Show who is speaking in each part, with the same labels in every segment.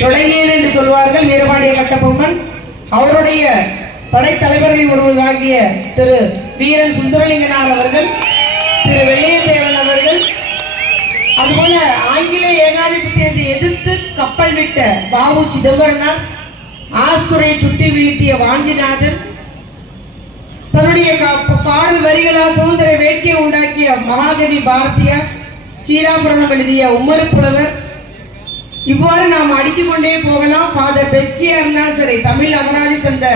Speaker 1: தொடங்கியது என்று சொல்வார்கள் வீரபாண்டிய கட்டபொம்மன். அவருடைய படைத்தலைவர்களில் ஒருவராகிய திரு வீரன் சுந்தரலிங்கனார் அவர்கள் திரு வெள்ளையத்தேவன் அவர்கள் அதுபோல ஆங்கிலேய ஏகாதிபத்தியத்தை எதிர்த்து கப்பல் விட்ட பாபு சிதம்பரனார் ஆஸ்துரையை சுட்டி வீழ்த்திய வாஞ்சிநாதன் தன்னுடைய பாடல் வரிகளால் சுதந்திர வேட்கையை உண்டாக்கிய மகாகவி பாரதியார் சீராபுரணம் எழுதிய உமர் புலவர் இவ்வாறு நாம் அடுக்கிக் கொண்டே போகலாம். ஃபாதர் பெஸ்கியா இருந்தாலும் சரி தமிழ் அகராதி தந்த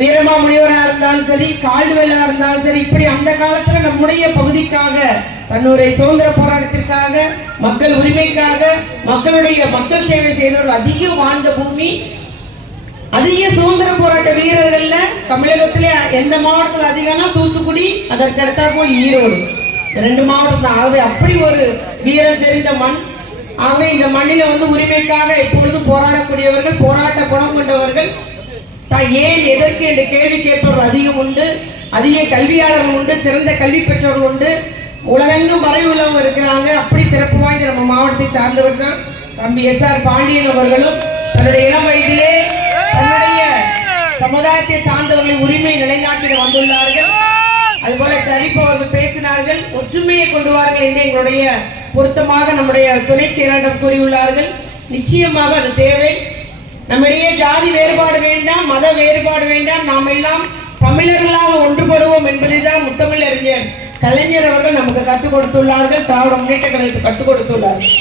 Speaker 1: வீரமா முனிவரா இருந்தாலும் சரி கால்டுவெல்லா இருந்தாலும் சரி இப்படி அந்த காலத்துல நம்முடைய பகுதிக்காக தன்னுடைய சுதந்திர போராட்டத்திற்காக மக்கள் உரிமைக்காக மக்களுடைய மக்கள் சேவை செய்தவர்கள் அதிகம் வாழ்ந்த பூமி அதிக சுதந்திர போராட்ட வீரர்கள்ல தமிழகத்திலே எந்த மாவட்டத்தில் அதிகம்னா தூத்துக்குடி அதற்கு அடுத்தாற்போல் ஈரோடு. ரெண்டு மாவட்டம் தான் ஆகவே அப்படி ஒரு வீரர் செறிந்த மண் ஆக இந்த மண்ணில வந்து உரிமைக்காக எப்பொழுதும் போராடக்கூடியவர்கள் போராட்ட குணம் கொண்டவர்கள். தான் ஏன் எதற்கு என்ற கேள்வி கேட்பவர்கள் அதிகம் உண்டு. அதிக கல்வியாளர்கள் உண்டு சிறந்த கல்வி பெற்றவர்கள் உண்டு. உலகெங்கும் மறை உள்ளவங்க இருக்கிறாங்க. அப்படி சிறப்பு வாய்ந்த நம்ம மாவட்டத்தை சார்ந்தவர் தான் தம்பி எஸ் ஆர் பாண்டியன் அவர்களும். தன்னுடைய இளம் வயதிலே தன்னுடைய சமுதாயத்தை சார்ந்தவர்களின் உரிமை நிலைநாட்டிட வந்துள்ளார்கள். அதுபோல சரிப்பு அவர்கள் பேசினார்கள். ஒற்றுமையை கொண்டு வார்கள் என்று எங்களுடைய பொருத்தமாக நம்முடைய துணை செயலாளர் கூறியுள்ளார்கள். நிச்சயமாக அது தேவை. நம்மிடையே ஜாதி வேறுபாடு வேண்டாம் மத வேறுபாடு வேண்டாம். நாம் எல்லாம் தமிழர்களாக ஒன்றுபடுவோம் என்பதைதான் முத்தமிழ் அறிஞர் கலைஞர் அவர்கள் நமக்கு கற்றுக் கொடுத்துள்ளார்கள். திராவிட முன்னேற்ற கழகத்தை கற்றுக் கொடுத்துள்ளார்கள்.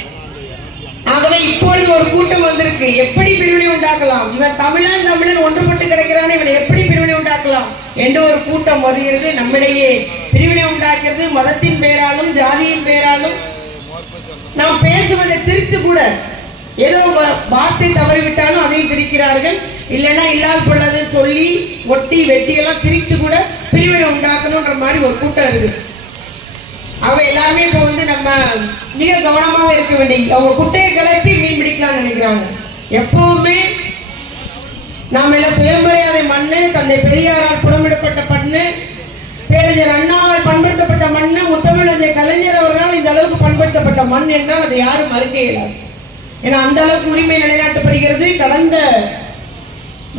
Speaker 1: ஆகவே இப்பொழுது ஒரு கூட்டம் வந்திருக்கு. எப்படி பிரிவினை உண்டாக்கலாம்? இவன் தமிழன் தமிழன் ஒன்றுபட்டு கிடைக்கிறான். இவனை எப்படி பிரிவினை உண்டாக்கலாம்? என்று ஒரு கூட்டம் வருகிறது. நம்மிடையே பிரிவினை உண்டாக்கிறது மதத்தின் பேராலும் ஜாதியின் பேராலும் நாம் பேசுவதை திரித்து கூட. ஏதோ வ- வார்த்தை தவறிவிட்டாலும் அதையும் திரிக்கிறார்கள் இல்லைன்னா இல்லாத பொருளதுன்னு சொல்லி ஒட்டி வெட்டியெல்லாம் திரித்து கூட பிரிவினை உண்டாக்கணுன்ற மாதிரி ஒரு கூட்டம் இருக்குது. அவ எல்லாருமே இப்போ வந்து நம்ம மிக கவனமாக இருக்க வேண்டிய அவங்க குட்டையை கிளப்பி மீன் பிடிக்கலாம்னு நினைக்கிறாங்க. எப்பவுமே நாம் எல்லாம் சுயமரியாதை மண்ணு தந்தை பெரியாரால் புலமிடப்பட்ட மண்ணு பேரறிஞர் அண்ணாவால் பண்படுத்தப்பட்ட மண்ணு முத்தமிழஞ்சர் கலைஞர் அவர்களால் இந்த அளவுக்கு பண்படுத்தப்பட்ட மண் என்றால் அதை யாரும் மறுக்க இயலாது. ஏன்னா அந்த அளவுக்கு உரிமை நிலைநாட்டப்படுகிறது. கடந்த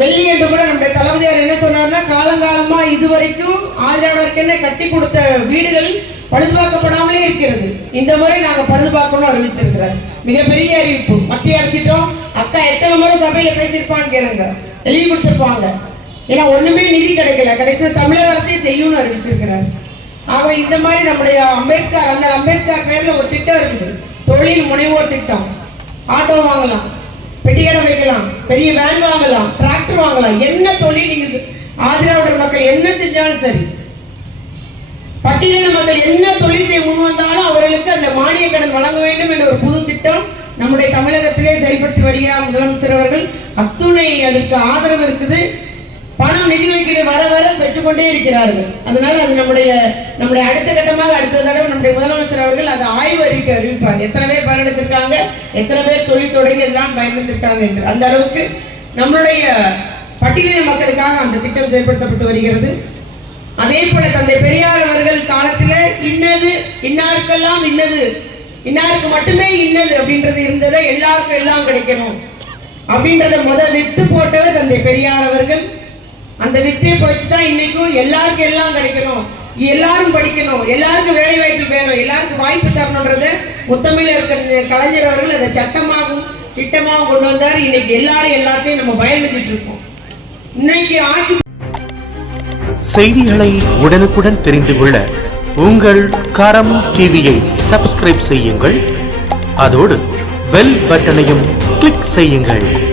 Speaker 1: வெள்ளி என்று கூட நம்முடைய தளபதியார் என்ன சொன்னார்னா காலங்காலமா இதுவரைக்கும் ஆதரவாளருக்கு கட்டி கொடுத்த வீடுகள் பழுதுபார்க்கப்படாமலே இருக்கிறது. இந்த முறை நாங்க பழுதுபார்க்கணும் அறிவிச்சிருக்கிறார். மிகப்பெரிய அறிவிப்பு. மத்திய அரசிட்டம் அக்கா எத்தனை முறை சபையில பேசியிருப்பான்னு கேளுங்க. எழுதி கொடுத்துருப்பாங்க. ஏன்னா ஒண்ணுமே நிதி கிடைக்கல. கடைசியில் தமிழக அரசே செய்யும்னு அறிவிச்சிருக்கிறார். ஆக இந்த மாதிரி நம்முடைய அம்பேத்கர் அந்த அம்பேத்கர் பேர்ல ஒரு திட்டம் இருக்குது. தொழில் முனைவோர் திட்டம். ஆட்டோ வாங்கலாம் பெட்டி வைக்கலாம் பெரிய வேன் வாங்கலாம் டிராக்டர் வாங்கலாம். என்ன தொழில் நீங்க செ- ஆதிராவிடர் மக்கள் என்ன செஞ்சாலும் சரி. பட்டியலின மக்கள் என்ன தொழில் செய்ய முன் வந்தாலும் அவர்களுக்கு அந்த மானிய கடன் வழங்க வேண்டும் என்ற ஒரு புது திட்டம் நம்முடைய தமிழகத்திலே செயல்படுத்தி வருகிறார் முதலமைச்சர் அவர்கள். அத்துணை அதற்கு ஆதரவு இருக்குது. பணம் நிதி ஒதுக்கீடு வர வர பெற்றுக்கொண்டே இருக்கிறார்கள். அதனால அது நம்முடைய நம்முடைய அடுத்த கட்டமாக அடுத்த தடவை நம்முடைய முதலமைச்சர் அவர்கள் அதை ஆய்வு அறிக்கை அறிவிப்பார். எத்தனை பேர் பயனடைச்சிருக்காங்க எத்தனை பேர் தொழில் தொடங்கி எல்லாம் பயன்படுத்திருக்காங்க என்று. அந்த அளவுக்கு நம்மளுடைய பட்டியலின மக்களுக்காக அந்த திட்டம் செயல்படுத்தப்பட்டு வருகிறது. அதே போல தந்தை பெரியார் அவர்கள் காலத்துல இன்னது இன்னாருக்கெல்லாம் இன்னது இன்னாருக்கு மட்டுமே இன்னது அப்படின்றது இருந்ததை எல்லாருக்கும் எல்லாம் கிடைக்கணும். அப்படின்றத முத வித்து போட்டவர் தந்தை பெரியார் அவர்கள். அந்த வித்தை போச்சு தான் இன்னைக்கும் எல்லாருக்கும் எல்லாம் கிடைக்கணும். எல்லாரும் படிக்கணும். எல்லாருக்கும் வேலை வாய்ப்பு வேணும். எல்லாருக்கும் வாய்ப்பு தரணுன்றத முத்தமிழ் இருக்கிற கலைஞர் அவர்கள் அதை சட்டமாகவும் திட்டமாகவும் கொண்டு வந்தார். இன்னைக்கு எல்லாரும் எல்லாத்தையும் நம்ம பயன்படுத்திட்டு இருக்கோம். இன்னைக்கு ஆட்சி
Speaker 2: செய்திகளை உடனுக்குடன் தெரிந்து கொள்ள உங்கள் கரம் டிவியை சப்ஸ்கிரைப் செய்யுங்கள். அதோடு பெல் பட்டனையும் கிளிக் செய்யுங்கள்.